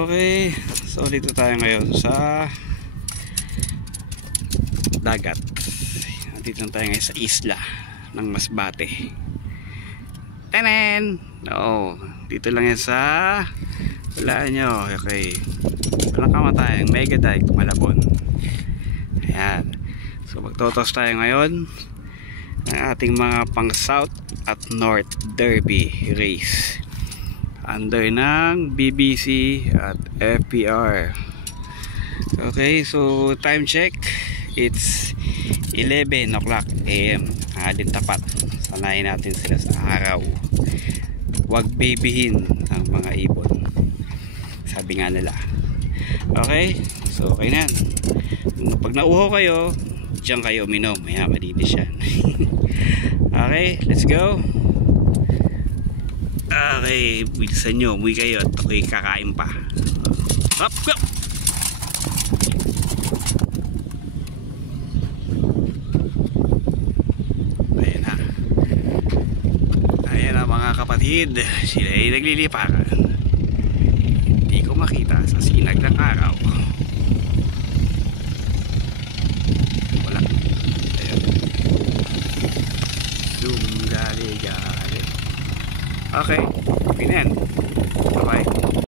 Okay, so dito tayo ngayon sa dagat. Dito tayo ngayon sa isla ng Masbate. Tenen! Oo, dito lang yan sa wala nyo. Okay, walang kamatayang Mega Dike Malabon. Ayan, so magtotos tayo ngayon ng ating mga pang South at North Derby race under ng BBC at FPR. Okay, so time check, it's 11 o'clock AM. Din tapat, sanayin natin sila sa araw, huwag bibihin ang mga ibon, sabi nga nila. Okay, so okay na. Pag nauho kayo, diyan kayo uminom, may malinis yan. Okay, let's go. Okay, bilisan nyo, umuwi kayo at ako'y kakain pa. Up, go! Ayan na. Ayan na mga kapatid, sila ay nagliliparan. Hindi ko makita sa sinag ng araw. Wala. Ayan. Zoom, gali. Okay, pinan. Bye-bye.